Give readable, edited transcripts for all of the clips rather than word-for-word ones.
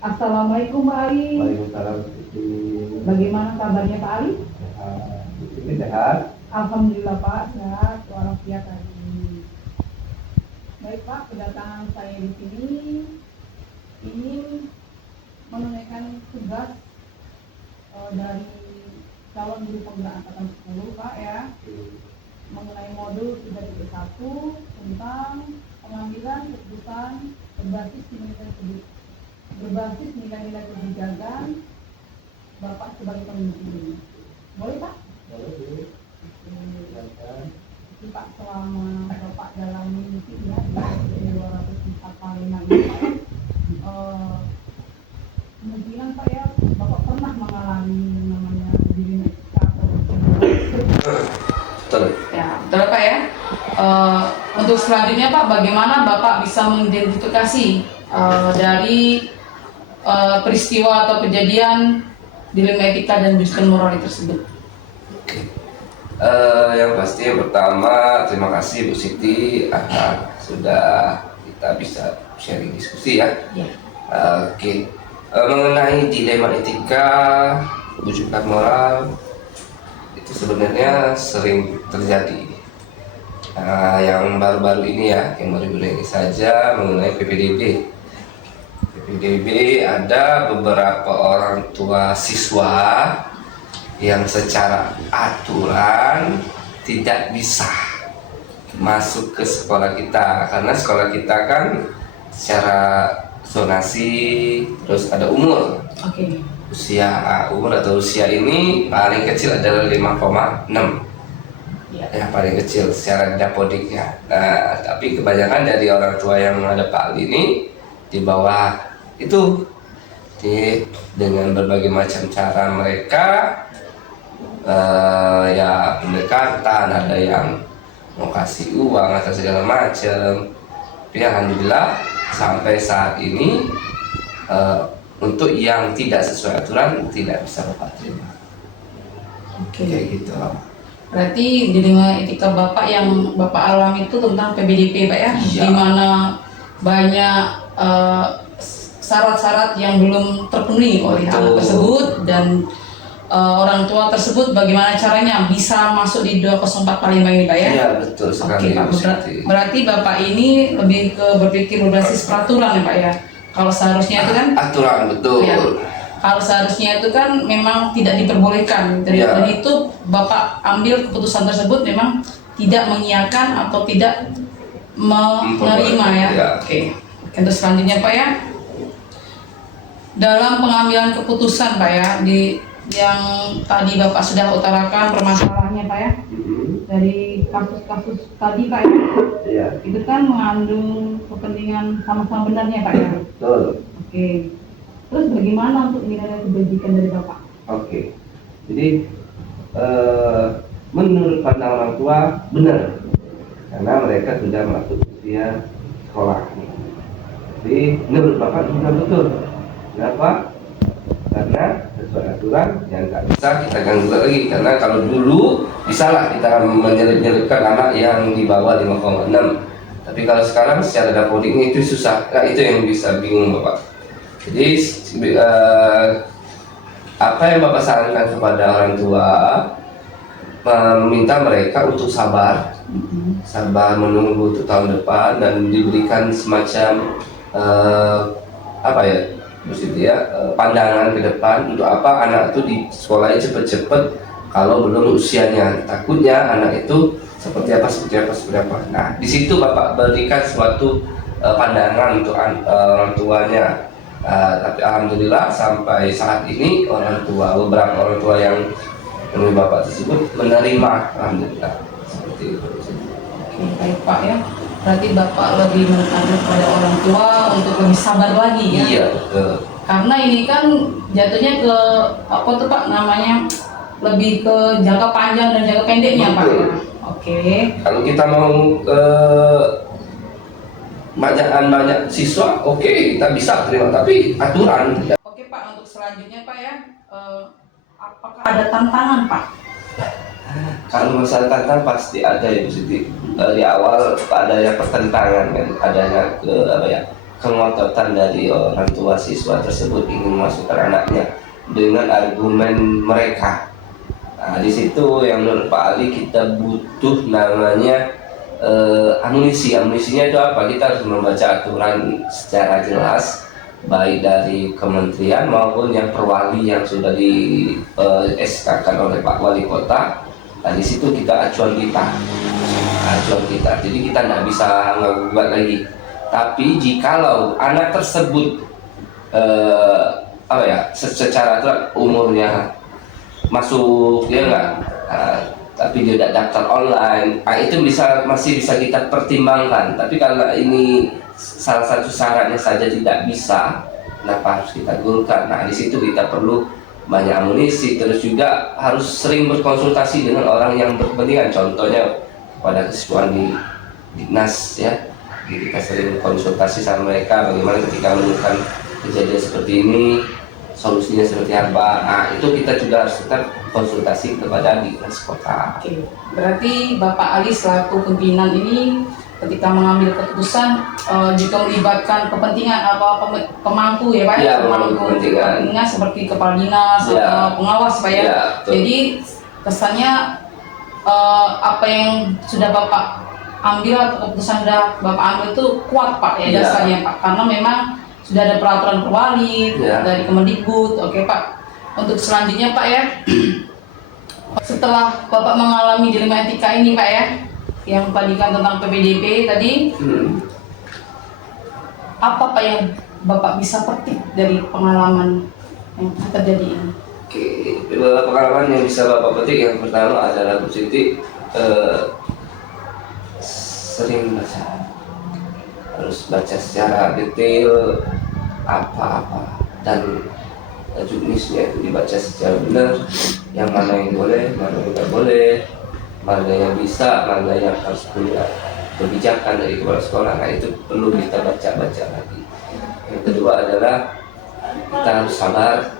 Assalamualaikum Pak Ali. Waalaikumsalam. Bagaimana kabarnya Pak Ali? Ini sehat. Alhamdulillah Pak, sehat walafiat tadi. Baik Pak, kedatangan saya di sini ingin menunaikan tugas dari calon guru penggerak angkatan 10 Pak ya, mengenai modul 3.1 tentang pengambilan keputusan berbasis nilai-nilai kebijakan Bapak sebagai pemimpin. Boleh Pak? Boleh. Jadi Pak, selama Bapak dalam mimpi ya di 245 ini Pak ya, kemungkinan Pak ya Bapak pernah mengalami yang namanya dinamika atau Betul. ya, betul Pak ya. Untuk selanjutnya Pak, bagaimana Bapak bisa mengidentifikasi dari peristiwa atau kejadian dilema etika dan bisikan moral tersebut? Yang pasti yang pertama terima kasih Bu Siti sudah kita bisa sharing diskusi ya. Oke. Mengenai dilema etika, rujukan moral itu sebenarnya sering terjadi. Yang baru-baru ini ya, yang baru-baru ini saja mengenai PPDB. PPDB ada beberapa orang tua siswa yang secara aturan tidak bisa masuk ke sekolah kita karena sekolah kita kan secara zonasi terus ada umur. Umur atau usia ini paling kecil adalah 5,6 ya, paling kecil secara dapodiknya. Nah, tapi kebanyakan dari orang tua yang ada Pak Ali ini di bawah itu, dengan berbagai macam cara mereka ya pendekatan, ada yang mau kasih uang atau segala macam. Tapi alhamdulillah sampai saat ini untuk yang tidak sesuai aturan tidak bisa Bapak terima. Kayak gitu. Berarti dilema etika Bapak yang Bapak alami itu tentang PBDP Pak ya, Iya. di mana banyak syarat-syarat yang belum terpenuhi oleh anak tersebut dan orang tua tersebut bagaimana caranya bisa masuk di 204 Palembang ini Pak ya? Iya betul sekali. Pak, berarti Bapak ini lebih ke berpikir berbasis peraturan ya Pak ya? Kalau seharusnya itu kan aturan, betul ya, kalau seharusnya itu kan memang tidak diperbolehkan dan itu Bapak ambil keputusan tersebut memang tidak mengiyakan atau tidak menerima ya. Oke. Untuk selanjutnya Pak ya, dalam pengambilan keputusan Pak ya, di yang tadi Bapak sudah utarakan permasalahannya Pak ya, dari kasus-kasus tadi Pak ya, itu kan mengandung kepentingan sama-sama benarnya Pak ya. Betul. Oke. Terus bagaimana untuk nilai kebajikan dari Bapak? Oke. Jadi menurut pandangan orang tua benar, karena mereka sudah masuk usia sekolah. Jadi menurut Bapak juga betul. Kenapa? Karena sesuai aturan yang tak bisa kita ganggu lagi. Karena kalau dulu bisalah kita menyelip-nyelipkan anak yang di bawah 5,6. Tapi kalau sekarang secara dapodiknya itu susah. Nah, itu yang bisa bingung Bapak. Jadi apa yang Bapak sarankan kepada orang tua, meminta mereka untuk sabar menunggu untuk tahun depan dan diberikan semacam apa ya, maksudnya pandangan ke depan untuk apa anak itu di sekolahnya cepet-cepet kalau belum usianya. Takutnya anak itu seperti apa. Nah, di situ Bapak berikan suatu pandangan untuk orang tuanya. Tapi alhamdulillah sampai saat ini beberapa orang tua yang menemui Bapak tersebut menerima, alhamdulillah seperti itu. Oke, baik Pak ya. Berarti Bapak lebih menekankan kepada orang tua untuk lebih sabar lagi ya. Iya betul. Karena ini kan jatuhnya ke apa tuh Pak namanya, lebih ke jangka panjang dan jangka pendeknya Pak ya. Oke. Kalau kita mau banyak siswa, oke, kita bisa terima, tapi aturan. Oke Pak, untuk selanjutnya Pak ya, apakah ada tantangan Pak? Kalau masalah tantangan pasti ada ya Bu Siti. Di awal ada yang pertentangan kan, adanya kengototan dari orang tua siswa tersebut ingin memasukkan anaknya dengan argumen mereka. Nah, di situ yang menurut Pak Ali kita butuh namanya amunisi. Amunisinya itu apa? Kita harus membaca aturan secara jelas, baik dari kementerian maupun yang perwali yang sudah di SK-kan oleh Pak Wali Kota. Nah, di situ kita acuan kita. Jadi kita nggak bisa ngegugat lagi. Tapi jikalau anak tersebut secara aturan umurnya masuk, ya enggak, tapi dia tidak daftar online, itu masih bisa kita pertimbangkan. Tapi kalau ini salah satu syaratnya saja tidak bisa, kenapa harus kita gulkan? Nah, di situ kita perlu banyak amunisi, terus juga harus sering berkonsultasi dengan orang yang berkepentingan. Contohnya pada kesiswaan di Dinas, ya. Jadi kita sering konsultasi sama mereka bagaimana ketika menemukan kejadian seperti ini, solusinya seperti apa. Nah, itu kita juga harus tetap konsultasi kepada Dinas Kota. Oke. Berarti Bapak Ali selaku pimpinan ini ketika mengambil keputusan juga melibatkan kepentingan apa pemangku, ya Pak? Ya, pemangku kepentingan seperti kepala dinas atau pengawas, Pak ya. Jadi kesannya apa yang sudah Bapak ambil atau keputusan sudah Bapak ambil itu kuat, Pak, ya dasarnya, Pak, karena memang sudah ada peraturan perwali dari Kemendikbud. Oke, Pak. Untuk selanjutnya, Pak, ya, setelah Bapak mengalami dilema etika ini, Pak, ya, yang tadi kan tentang PPDB tadi, apa Pak yang Bapak bisa petik dari pengalaman yang terjadi ini? Oke, pengalaman yang bisa Bapak petik yang pertama adalah Bu Siti, sering baca, harus baca secara detail apa-apa, dan juknisnya itu dibaca secara benar, yang mana yang boleh, mana yang tidak boleh, mana yang bisa, mana yang harus punya kebijakan dari kepala sekolah. Nah, itu perlu kita baca-baca lagi. Yang kedua adalah kita harus sabar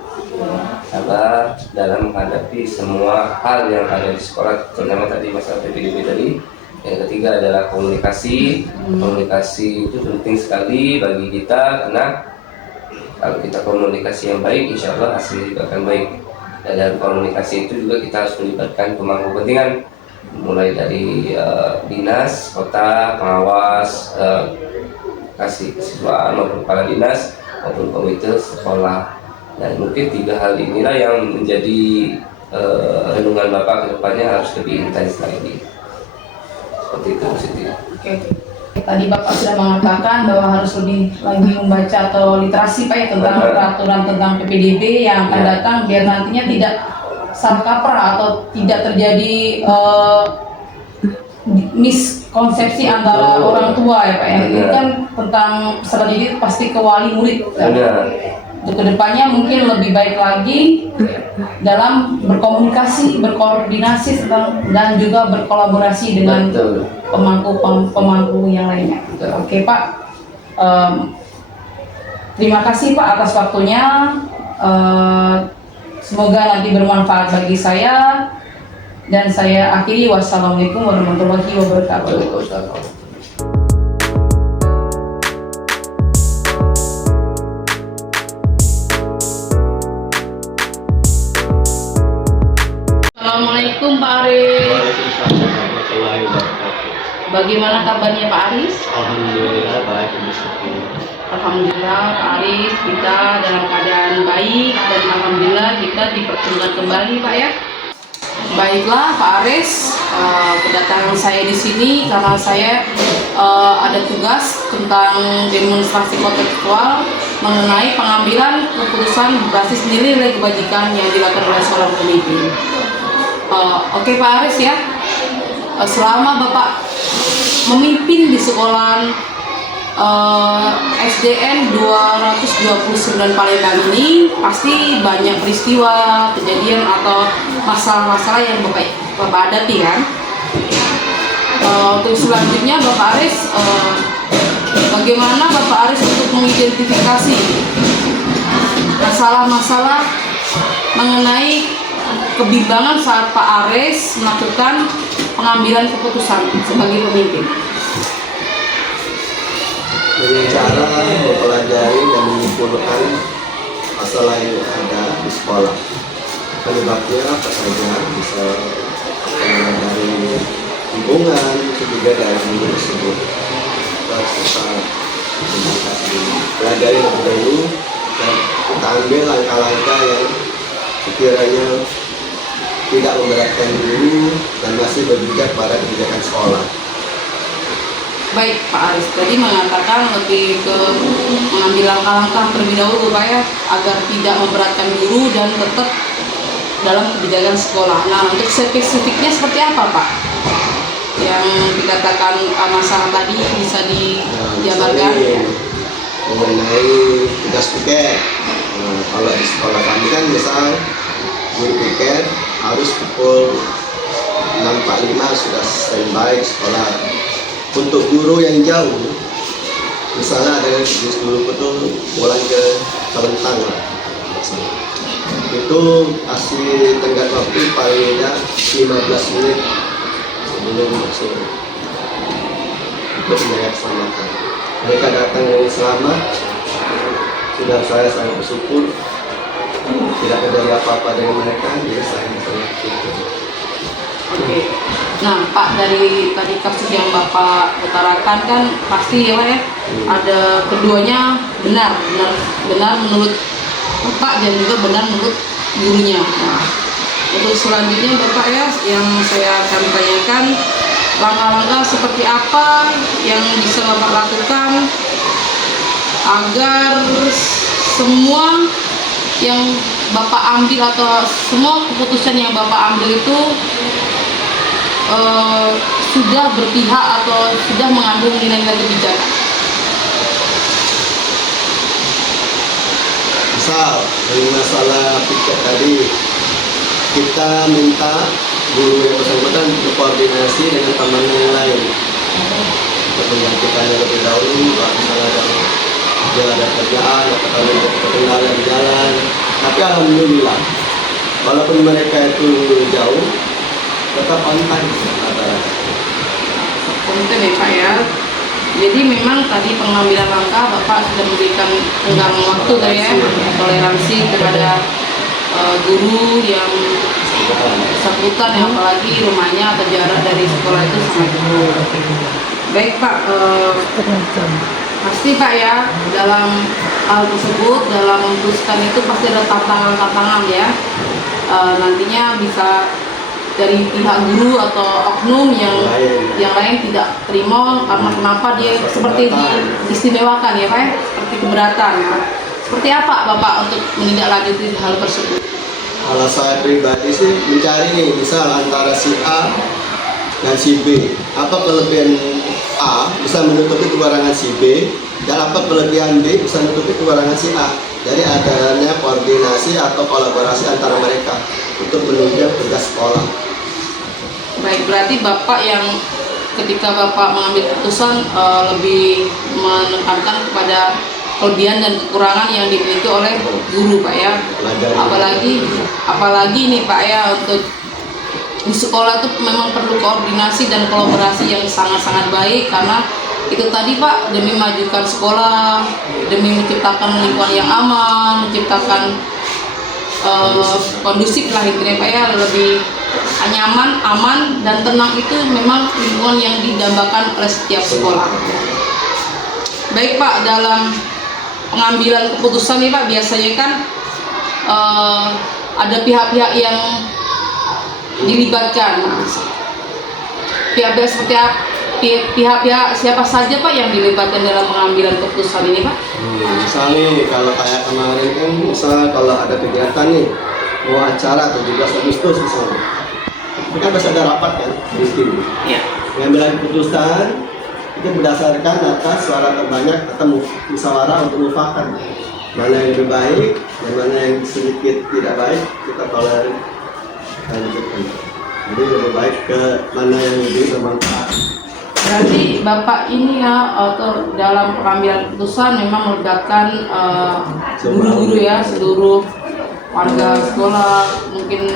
dalam menghadapi semua hal yang ada di sekolah, terutama tadi masalah PPDB tadi. Yang ketiga adalah komunikasi. Komunikasi itu penting sekali bagi kita, karena kalau kita komunikasi yang baik, insya Allah hasilnya juga akan baik. Dan dalam komunikasi itu juga kita harus melibatkan pemangku kepentingan, mulai dari dinas, kota, pengawas, kasih kesiswaan maupun kepala dinas maupun komite sekolah. Dan mungkin 3 hal inilah yang menjadi renungan Bapak ke depannya, harus lebih intens lagi. Seperti itu, Siti. Oke. Tadi Bapak sudah mengatakan bahwa harus lebih lagi membaca atau literasi, Pak, ya, tentang peraturan tentang PPDB yang akan datang, biar nantinya tidak salah kaprah atau tidak terjadi miskonsepsi antara orang tua, ya Pak, ya. Ini kan tentang peserta didik pasti ke wali murid. Untuk kedepannya mungkin lebih baik lagi dalam berkomunikasi, berkoordinasi dan juga berkolaborasi dengan pemangku yang lainnya. Oke, Pak, terima kasih, Pak, atas waktunya. Semoga nanti bermanfaat bagi saya, dan saya akhiri. Wassalamualaikum warahmatullahi wabarakatuh. Assalamualaikum Pak Aris. Waalaikumsalam warahmatullahi wabarakatuh. Bagaimana kabarnya Pak Aris? Alhamdulillah baik, Ibu Siti. Alhamdulillah Pak Aris, kita dalam keadaan baik dan alhamdulillah kita dipertemukan kembali, Pak, ya. Baiklah Pak Aris, kedatangan saya di sini karena saya ada tugas tentang demonstrasi kontekstual mengenai pengambilan keputusan berbasis nilai kebajikan yang dilakukan oleh seorang pemimpin. Oke Pak Aris, ya, selama Bapak memimpin di sekolah SDN 229 Palembang ini, pasti banyak peristiwa, kejadian atau masalah-masalah yang Bapak hadapi, kan? Untuk selanjutnya Bapak Aris, bagaimana Bapak Aris untuk mengidentifikasi masalah-masalah mengenai kebimbangan saat Pak Aris melakukan pengambilan keputusan sebagai pemimpin? dengan cara mempelajari dan menyimpulkan masalah yang ada di sekolah. Penyebabnya apa saja, bisa dari lingkungan, bisa juga dari guru tersebut. Kita harus bisa pelajari lebih dahulu dan kita ambil langkah-langkah yang sekiranya tidak memberatkan guru dan masih berpijak pada kebijakan sekolah. Baik Pak Aris, tadi mengatakan lebih ke mengambil langkah-langkah terlebih dahulu Pak ya, agar tidak memberatkan guru dan tetap dalam kebijakan sekolah. Nah, untuk spesifiknya seperti apa Pak? Yang dikatakan masalah tadi bisa dijabarkan? Mengenai tugas piket. Kalau di sekolah kami kan misal guru piket harus pukul 6.45 sudah standby di sekolah. Untuk guru yang jauh, misalnya ada guru betul pulang ke Kalentang lah, itu kasih tenggat waktu paling tidak 15 menit sebelum masuk untuk melaksanakan. Mereka datang dengan selamat, sudah saya sangat bersyukur. Tidak ada apa-apa dengan mereka, jadi saya sangat bersyukur. Oke. Nah Pak, dari tadi kasus yang Bapak utarakan kan pasti ya Pak ya, ada keduanya benar menurut Bapak dan juga benar menurut gurunya. Nah, untuk selanjutnya Bapak ya, yang saya akan tanyakan, langkah-langkah seperti apa yang bisa Bapak lakukan agar semua yang Bapak ambil atau semua keputusan yang Bapak ambil itu sudah berpihak atau sudah mengandung nilai-nilai kebijakan. Misal dari masalah piket tadi, kita minta guru yang bersangkutan berkoordinasi dengan teman yang lain untuk menggantikannya lebih dahulu. Kalau misalnya ada kerjaan atau kalau ketinggalan di jalan. Tapi alhamdulillah, walaupun mereka itu jauh, tetap on time rata-rata. Punten ya Pak ya. Jadi memang tadi pengambilan langkah Bapak sudah memberikan tenggang waktu ya, toleransi kepada guru yang bersangkutan, yang apalagi rumahnya atau jarak dari sekolah itu sangat jauh. Baik Pak, pasti Pak ya, dalam hal tersebut, dalam memutuskan itu pasti ada tantangan-tantangan ya. Nantinya bisa dari pihak guru atau oknum yang lain tidak terima karena kenapa dia seperti diistimewakan ya Pak ya, seperti keberatan. Nah, seperti apa Bapak untuk menindaklanjuti hal tersebut? Kalau saya pribadi sih mencari nih, misal antara si A dan si B, apa kelebihan A bisa menutupi kekurangan si B, dan apa kelebihan B bisa menutupi kekurangan si A. Jadi adanya koordinasi atau kolaborasi antara mereka untuk menunjang tugas sekolah. Baik, berarti Bapak yang ketika Bapak mengambil keputusan lebih menekankan kepada kelebihan dan kekurangan yang dimiliki oleh guru Pak ya. Apalagi nih Pak ya, untuk di sekolah itu memang perlu koordinasi dan kolaborasi yang sangat-sangat baik, karena itu tadi Pak, demi memajukan sekolah, demi menciptakan lingkungan yang aman, menciptakan kondusif lah intinya Pak ya, lebih nyaman, aman dan tenang, itu memang lingkungan yang didambakan oleh setiap sekolah. Baik Pak, dalam pengambilan keputusan nih Pak, biasanya kan ada pihak-pihak yang dilibatkan. Nah, pihak-pihak seperti apa? Pihak-pihak siapa saja Pak yang dilibatkan dalam pengambilan keputusan ini Pak? Misalnya kalau kayak kemarin kan, misalnya kalau ada kegiatan nih, mau acara 17 Agustus misalnya, itu kan pasti ada rapat kan di tim. Iya. Pengambilan keputusan itu berdasarkan atas suara terbanyak atau musyawarah untuk mufakat, mana yang lebih baik dan mana yang sedikit tidak baik kita tolerir lanjutkan. Jadi lebih baik ke mana yang lebih bermanfaat. Berarti Bapak ini ya, atau dalam pengambilan keputusan memang melibatkan guru-guru ya, seluruh warga sekolah, mungkin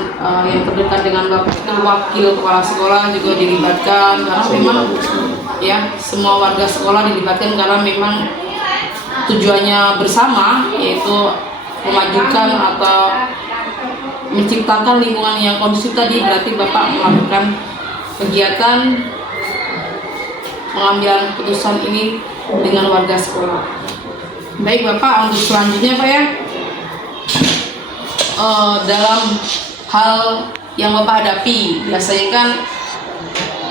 yang terdekat dengan Bapak itu wakil kepala sekolah juga dilibatkan, karena memang ya semua warga sekolah dilibatkan karena memang tujuannya bersama, yaitu memajukan atau menciptakan lingkungan yang kondusif tadi. Berarti Bapak melakukan kegiatan pengambilan keputusan ini dengan warga sekolah. Baik Bapak, untuk selanjutnya Pak ya, dalam hal yang Bapak hadapi, biasanya kan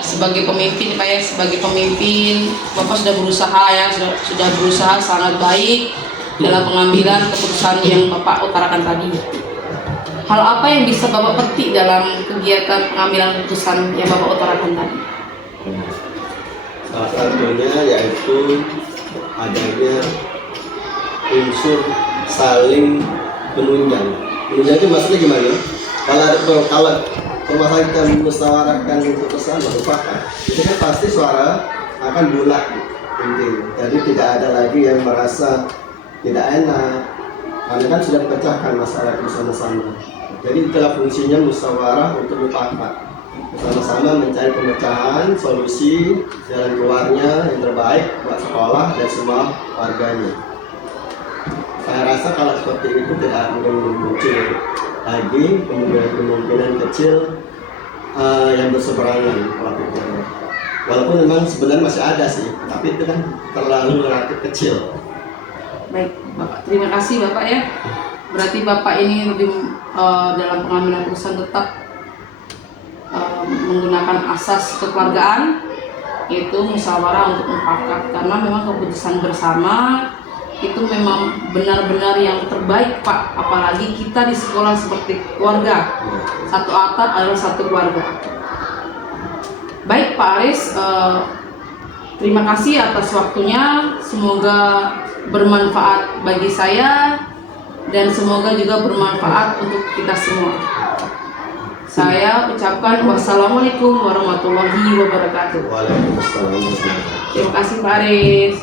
sebagai pemimpin Pak ya, sebagai pemimpin Bapak sudah berusaha ya, sudah berusaha sangat baik dalam pengambilan keputusan yang Bapak utarakan tadi. Hal apa yang bisa Bapak petik dalam kegiatan pengambilan keputusan yang Bapak utarakan tadi? Salah satunya yaitu adanya unsur saling menunjang. Menunjang itu maksudnya gimana? Kalau permasalahan kita musyawarahkan untuk bersama mufakat, itu kan pasti suara akan bulat intinya. Jadi tidak ada lagi yang merasa tidak enak, karena kan sudah dipecahkan masalah bersama-sama. Jadi itulah fungsinya musyawarah untuk mufakat, bersama-sama mencari pemecahan, solusi, jalan keluarnya yang terbaik buat sekolah dan semua warganya. Saya rasa kalau seperti itu tidak akan muncul lagi kemungkinan kecil yang berseberangan pola pikirnya. Walaupun memang sebenarnya masih ada sih, tapi itu kan terlalu relatif kecil. Baik Bapak, terima kasih Bapak ya. Berarti Bapak ini lebih dalam pengambilan keputusan tetap menggunakan asas kekeluargaan, yaitu musyawarah untuk mufakat, karena memang keputusan bersama itu memang benar-benar yang terbaik Pak, apalagi kita di sekolah seperti keluarga, satu atap adalah satu keluarga. Baik Pak Aris, terima kasih atas waktunya, semoga bermanfaat bagi saya dan semoga juga bermanfaat untuk kita semua. Saya ucapkan wassalamualaikum warahmatullahi wabarakatuh. Waalaikumsalam. Terima kasih Pak Aris.